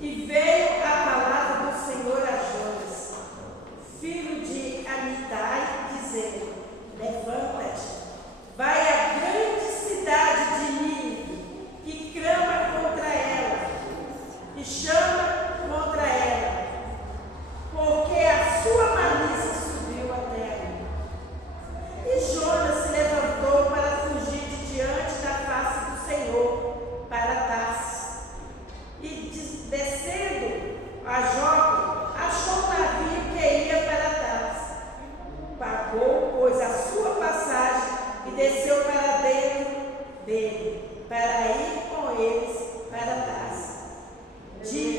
E veio a palavra do Senhor a Jonas, filho de Amitai, dizendo: levanta-te, vai à grande cidade de Nínive, e clama contra ela, e chama contra ela, porque a sua malícia subiu à terra. E Jonas se levantou para fugir de diante da face do Senhor para Tarsis. E descendo a Jope, achou um navio que ia para Tarsis. Pagou, pois, a sua passagem e desceu para dentro dele, para ir com eles para Tarsis. De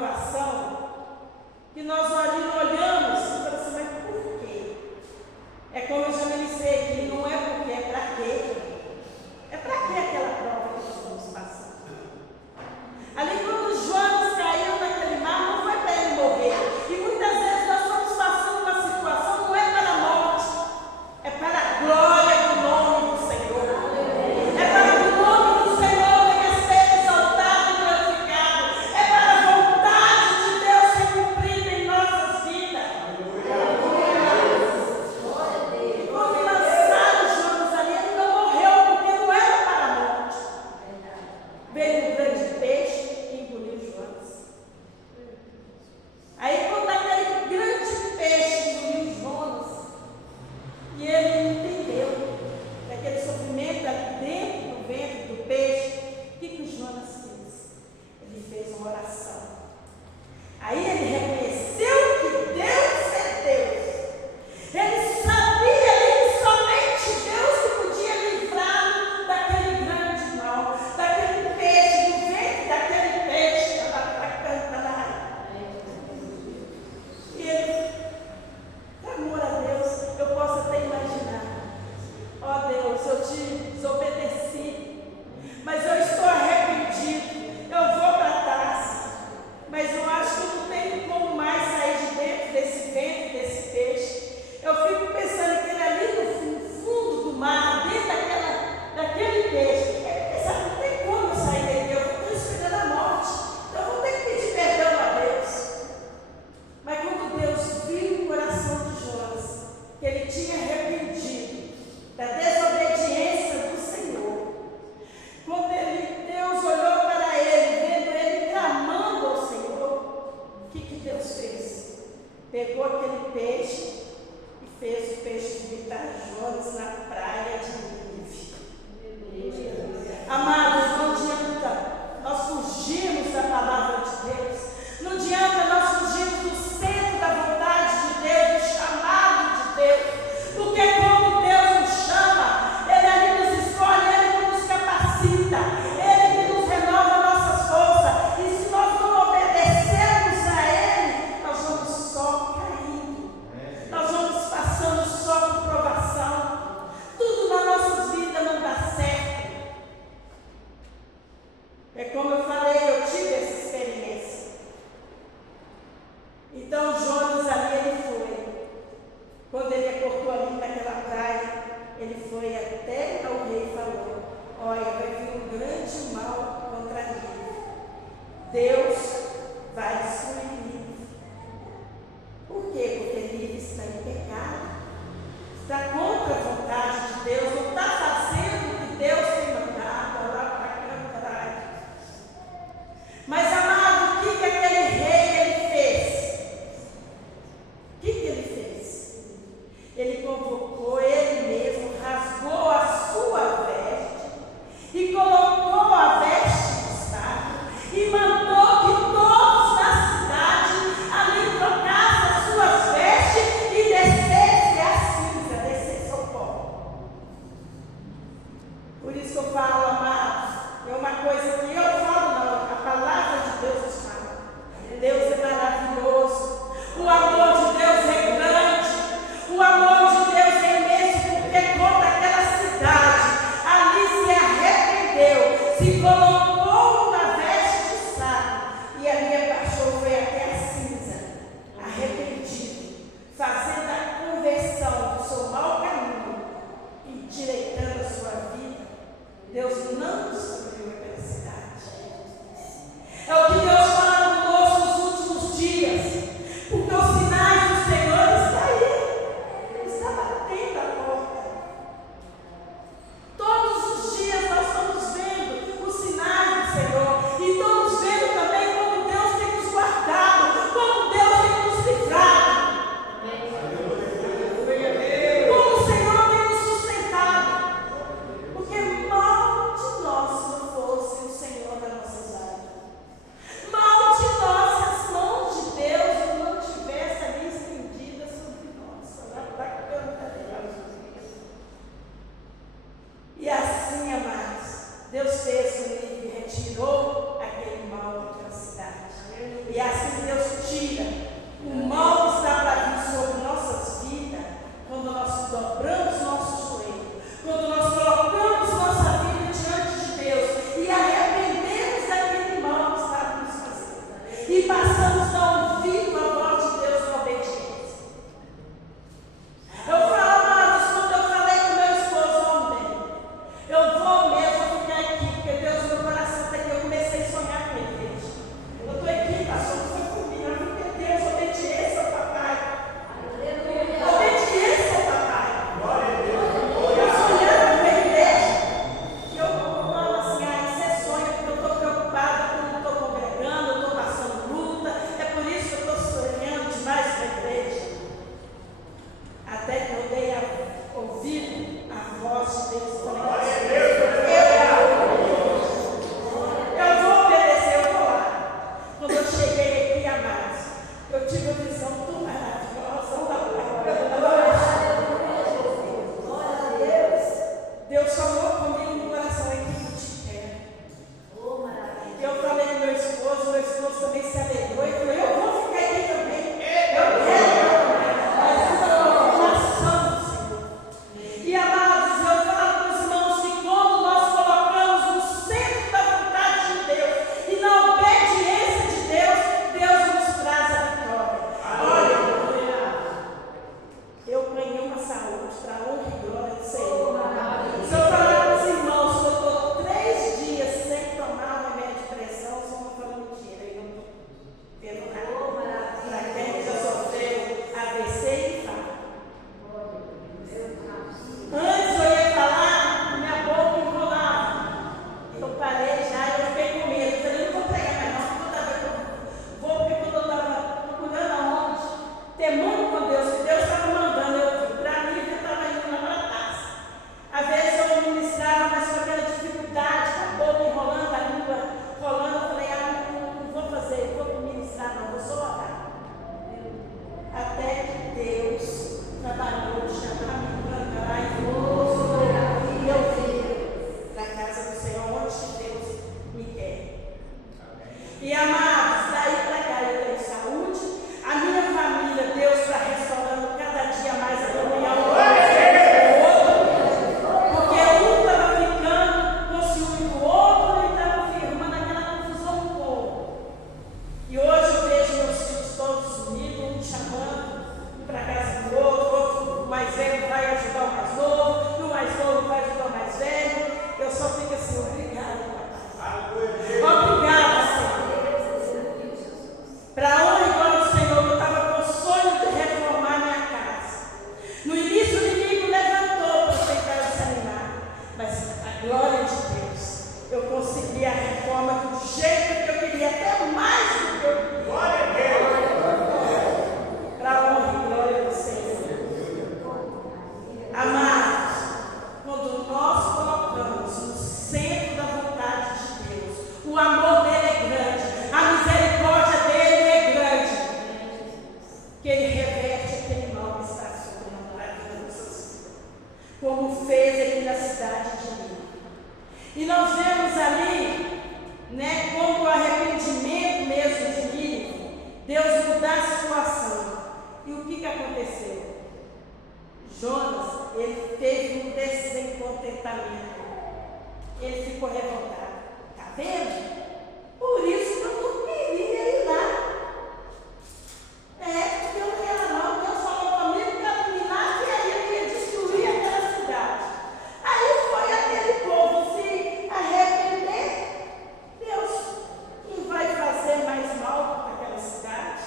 provação, que nós olhamos e falamos assim, mas por quê? É como eu já ministrei aqui, não é porque, é para quê? É para quê aquela prova que nós estamos passando? Ali quando Jonas caiu naquele mar, não foi para ele morrer. E muitas vezes nós estamos passando uma situação, não é para a morte, é para a glória do nome do Senhor. É para que o nome do Senhor venha a ser exaltado e glorificado. É para a vontade de Deus ser cumprida em nossas vidas. E quando lançaram Jonas ali, ele não morreu, porque não era para a morte. Veio um grande peixe e engoliu Jonas. Aí quando aquele grande peixe engoliu Jonas, e ele entendeu que aquele sofrimento ali dentro do ventre do peixe, o que o Jonas fez? Ele fez uma oração. Aí ele reconheceu que Deus é Deus. Ele sabia que somente Deus que podia livrá-lo daquele grande mal, daquele peixe, do ventre daquele peixe, e ele, por amor a Deus, eu posso até imaginar, ó Deus, eu te desobedeci, mas eu estou arrependido, eu vou para trás, mas eu acho que eu não tenho como mais sair de dentro desse ventre, desse peixe. Eu fico pensando que ele ali no fundo do mar, dentro daquele peixe, ele pensava, não tem como eu sair daqui, eu estou esperando a morte, então eu vou ter que pedir perdão a Deus. Mas quando Deus viu o coração de Jonas, que ele tinha arrependido da desobediência do Senhor, quando Deus olhou para ele, vendo ele clamando ao Senhor, o que Deus fez? Pegou aquele peixe e fez o peixe vomitar Jonas na praia de Nínive. Amados, não adianta nós fugirmos da palavra de Deus, não adianta nós fugirmos do centro da vontade de Deus, do chamado de Deus, porque quando Deus nos chama, Ele ali nos escolhe, Ele que nos capacita, Ele que nos renova nossas forças, e se nós não obedecermos a Ele, nós vamos só caindo, nós vamos passando só por provação, tudo na nossa vida não dá certo. É como eu falei, eu tive essa experiência. Então Jonas ali ele foi. Quando ele acordou ali naquela praia, ele foi até ao rei e falou: olha, vai vir um grande mal contra mim. Deus vai destruir Nínive. Por quê? Porque Nínive está em pecado. Está contra a vontade de Deus, não está fazendo o que Deus tem mandado lá para cantar. Mas, amado, o que aquele rei ele fez? O que ele fez? Ele convocou ele mesmo, rasgou a sua veste e colocou a veste no saco e mandou que todos da cidade ali trocassem as suas vestes e descessem a cinza, descessem ao pó. Por isso que eu falo, amados, é uma coisa que eu falo, não, a palavra de Deus nos fala. Deus é maravilhoso, o amor de Deus é grande, o amor de Deus é imenso. dobramos nosso joelho, quando nós colocamos nossa vida diante de Deus e arrependemos daquele mal que estávamos fazendo e passamos a ouvir a voz de Deus na obediência. Eu falo, amados, quando eu falei com meu esposo ontem, eu vou mesmo ficar aqui, porque Deus, meu coração está aqui, eu comecei a sonhar com a igreja. Eu estou aqui, pastor, não foi comigo, não, porque Deus, obediência ao papai. Obediência ao papai. Eu sonhava com a igreja, e eu falo assim, isso é sonho, porque eu estou preocupada, porque eu não estou congregando, eu estou passando luta, é por isso que eu estou sonhando demais com a igreja. Até que eu dei ouvido a voz de Deus e falei, eu vou obedecer, eu vou lá. Quando eu cheguei aqui, amados, eu tive uma visão tão maravilhosa da Deus falou comigo no coração, é que eu te quero. Eu falei com meu esposo também se alegrou e falou, eu vou ficar aqui também. Eu quero. Mas uma proclamação do Senhor. E amados, eu falo para os irmãos que quando nós colocamos no centro da vontade de Deus e na obediência de Deus, Deus nos traz a vitória. Olha, eu ganhei uma saúde para a honra e glória do Senhor. Se eu falar para os irmãos que eu estou 3 dias sem tomar um remédio de pressão, só uma fala mentira, eu não estou vendo nada. Para quem já sofreu AVC e infarto. Antes eu ia falar, minha boca enrolava. Eu parei já, eu fiquei com medo. Eu falei, não vou pregar mais não, porque quando eu estava procurando aonde, temendo com Deus, que Deus estava mandando eu vir. Para mim, eu estava indo lá para taça. Às vezes eu ministrava, mas com aquela dificuldade, com a boca enrolando, a língua rolando, eu falei, não vou fazer, não vou ministrar não, vou só orar. Até que Deus trabalhou, chamou-me para lá e eu vim para a casa do Senhor, onde Deus me quer. E amados, daí para cá eu tenho saúde, a minha família, Deus está restaurando cada dia mais a comunhão do outro, porque um estava ficando com ciúme do outro e estava firmando aquela confusão no povo. E hoje eu vejo meus filhos todos unidos, um chamando para a casa do outro, o mais velho vai ajudar o mais novo, e o mais novo vai ajudar o mais velho. Eu só fico assim, obrigada, papai. Obrigada, Senhor. Para a honra e glória do Senhor, eu estava com o sonho de reformar minha casa. No início o inimigo levantou para tentar desanimar, mas a glória de Deus, eu consegui a reforma do jeito que eu queria, até mais do que eu queria. Glória a Deus. Para a honra e glória do Senhor. Amados, quando nós colocamos no centro da vontade de Deus, o amor dele é grande, a misericórdia dele é grande, que ele reverte aquele mal que está sobre a vida das pessoas, como fez aqui na cidade de Nínive. E nós vemos ali, né, como o arrependimento mesmo de Nínive, Deus mudar a situação. E o que aconteceu? Jonas, ele teve um descontentamento. Ele ficou revoltado. Está vendo? Por isso que eu não queria ir lá. Porque eu não ia lá não. Deus falou comigo que eu ia lá e aí eu ia destruir aquela cidade. Aí foi aquele povo se arrepender. Deus não vai fazer mais mal para aquela cidade.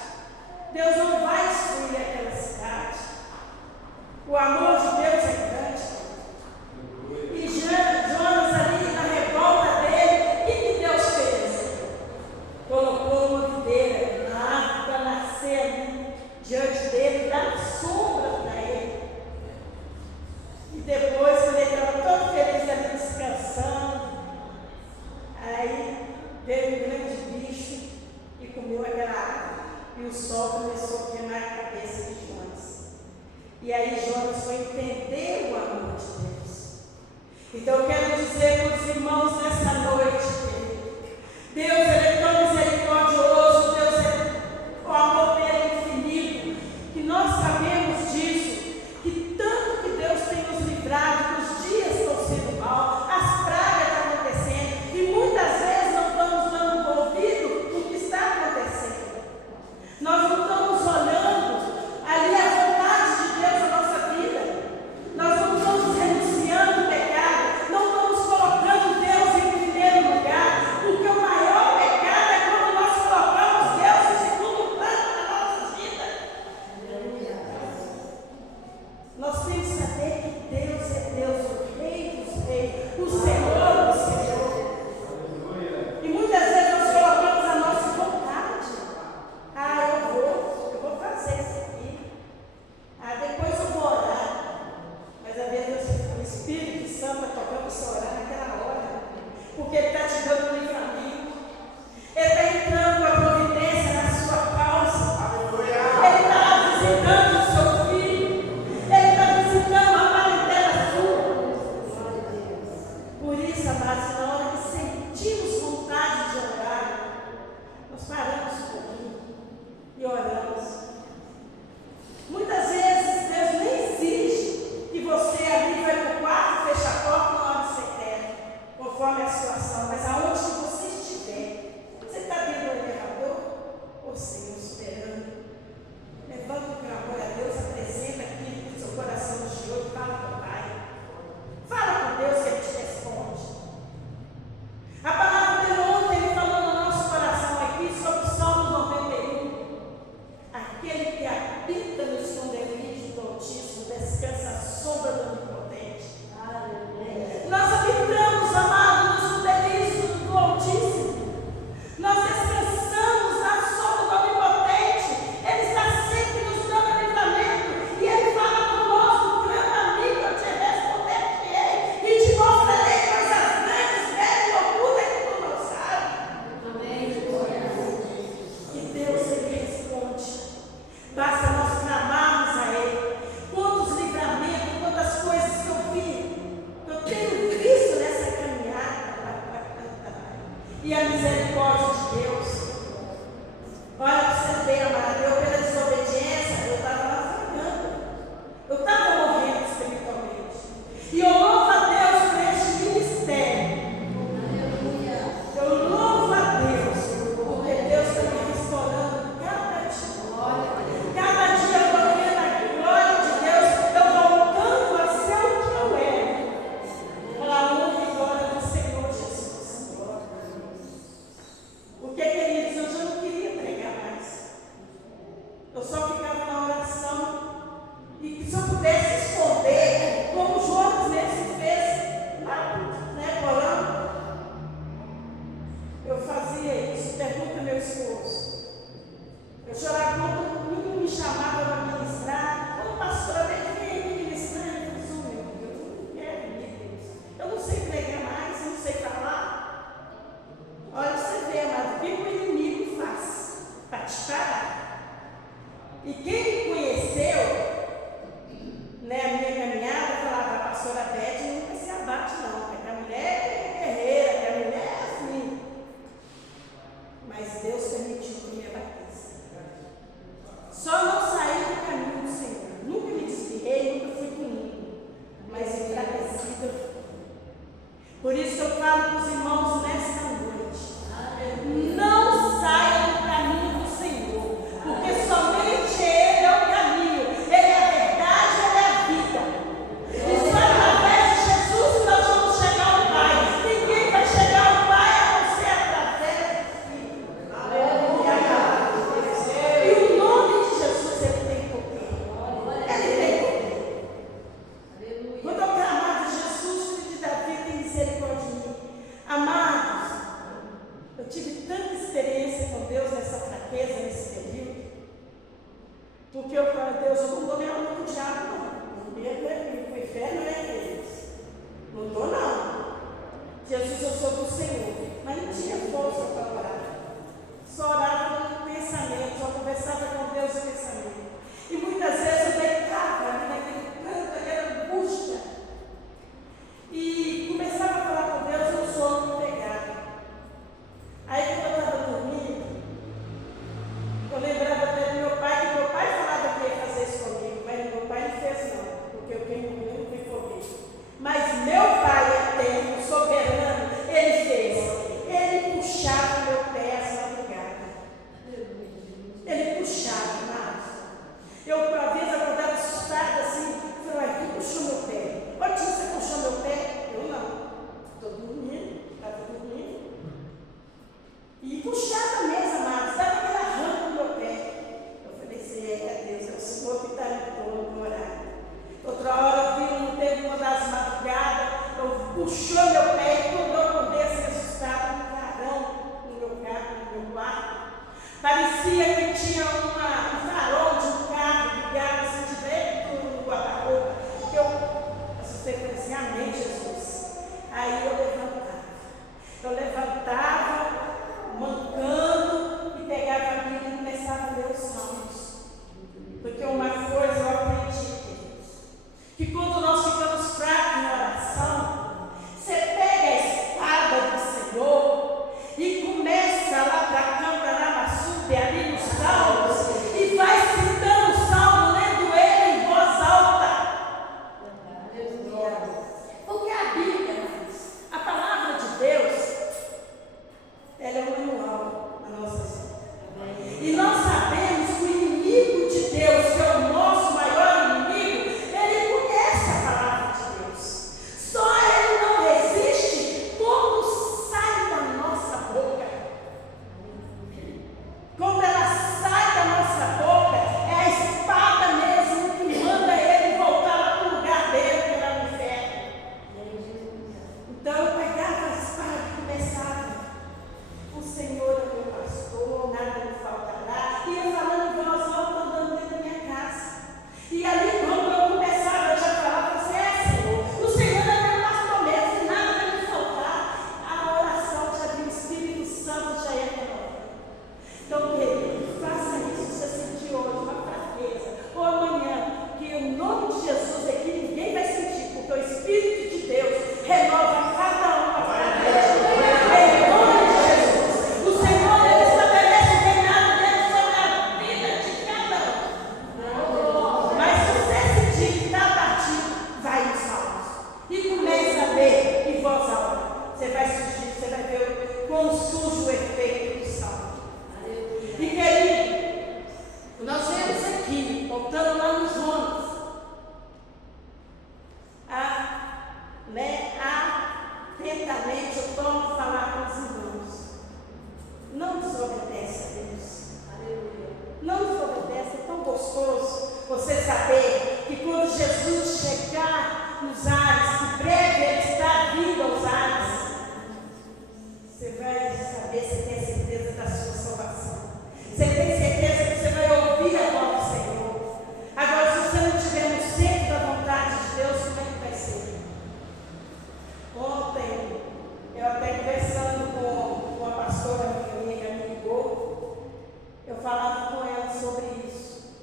Deus não vai destruir aquela cidade. O amor de Deus é grande. E Jonas ali na revolta dele, o que Deus fez? Colocou uma videira na árvore para nascer ali diante dele, dar sombra para ele. E depois, quando ele estava todo feliz ali descansando, aí veio um grande bicho e comeu aquela árvore. E o sol começou a queimar a cabeça de Jonas. E aí Jonas foi entender o amor de Deus. Então eu quero dizer para os irmãos nessa noite, Deus ele é tão misericordioso, Deus o amor dele é infinito, que nós sabemos disso, que tanto que que quando nós ficamos fracos na oração, você pega a espada do Senhor e começa lá para Cantaramaçude, ali nos Salmos, e vai citando o Salmo, lendo ele em voz alta. Porque a Bíblia, a palavra de Deus, ela é um manual na nossa vida. E nós sabemos que o inimigo de Deus, que é o nosso maior inimigo, ele conhece a palavra de Deus. Só ele não resiste quando sai da nossa boca. Quando ela sai da nossa boca, é a espada mesmo que manda ele voltar lá para o lugar dele, que era no inferno. Então eu pegava a espada e começava: o Senhor é meu pastor, nada me faltará. Ia falando em voz alta, andando dentro da minha casa. E ali, quando eu começava, eu já falava: você é Senhor. O Senhor é meu pastor mesmo, e nada vai me faltar. A oração já vinha, o Espírito Santo já ia renovando. Então, querido, faça isso. Se você sentir hoje uma fraqueza, ou amanhã, que o nome de Jesus aqui ninguém vai sentir, porque o Espírito de Deus renova cada um a cada vez. Em nome de Jesus. O Senhor, ele estabelece o reinado dele sobre a vida de cada um. Mas se você sentir que está batido, vai nos salmos e começa a ler em voz alta. Você vai surgir, você vai ver quão surge o efeito do salmo. E querido, nós vemos aqui, voltando lá nos Jonas, atentamente eu tomo falar com os irmãos. Não desobedece a Deus. Não desobedece, é tão gostoso você saber que quando Jesus chegar nos ares, que breve ele está vindo aos ares, você vai saber, você tem certeza da sua salvação. Você tem certeza que você vai ouvir a voz do Senhor. Agora, se você não estiver no centro da vontade de Deus, como é que vai ser? Ontem, eu até conversando com a pastora minha que me ligou, eu falava com ela sobre isso.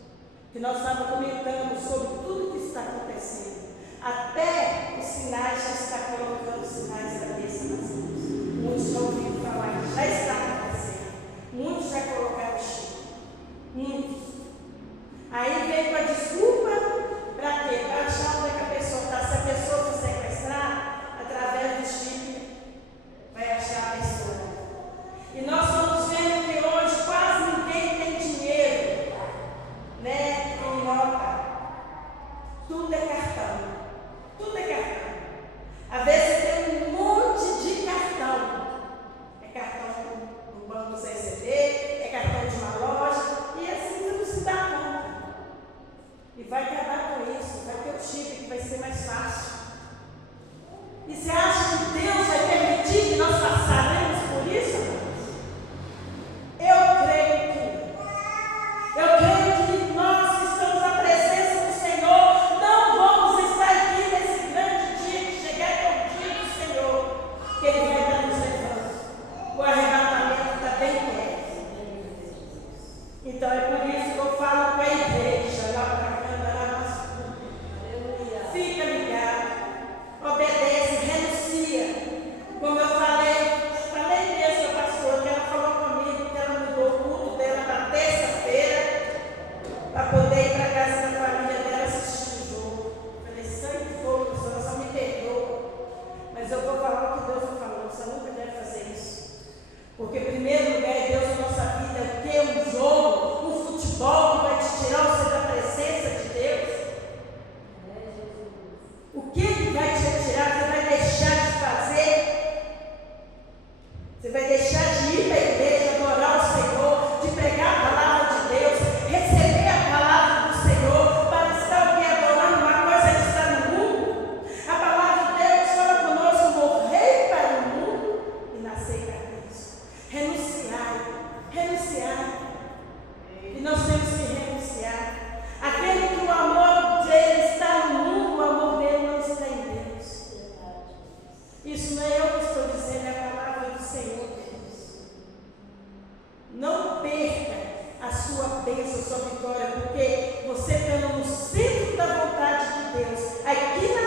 Que nós estávamos comentando sobre tudo que está acontecendo. Até os sinais já está colocando sinais da bênção nas mãos. Muitos já ouviram falar que já está acontecendo. Muitos já colocaram chip. Muitos. Aí veio com a desculpa para quê? Para achar onde é que a pessoa está. Se a pessoa for sequestrar, através do chip, vai achar a pessoa. E nós estamos vendo que hoje quase ninguém tem dinheiro, né, em nota. Tudo é cartão. Tudo é cartão. Às vezes você tem um monte de cartão. É cartão do banco CCB, é cartão de uma loja, e assim você não se dá conta. E vai acabar com isso, vai ter o chip que vai ser mais fácil. E você acha que Deus vai permitir que nós passaremos por isso? Eu creio que nós que estamos na presença do Senhor não vamos estar aqui nesse grande dia que chegar, que é o dia do Senhor, que Ele vai estar nos levando. O arrebatamento está bem perto. Então é por isso que eu falo com a igreja lá para Cantaramaçude. Fica ligado. aqui na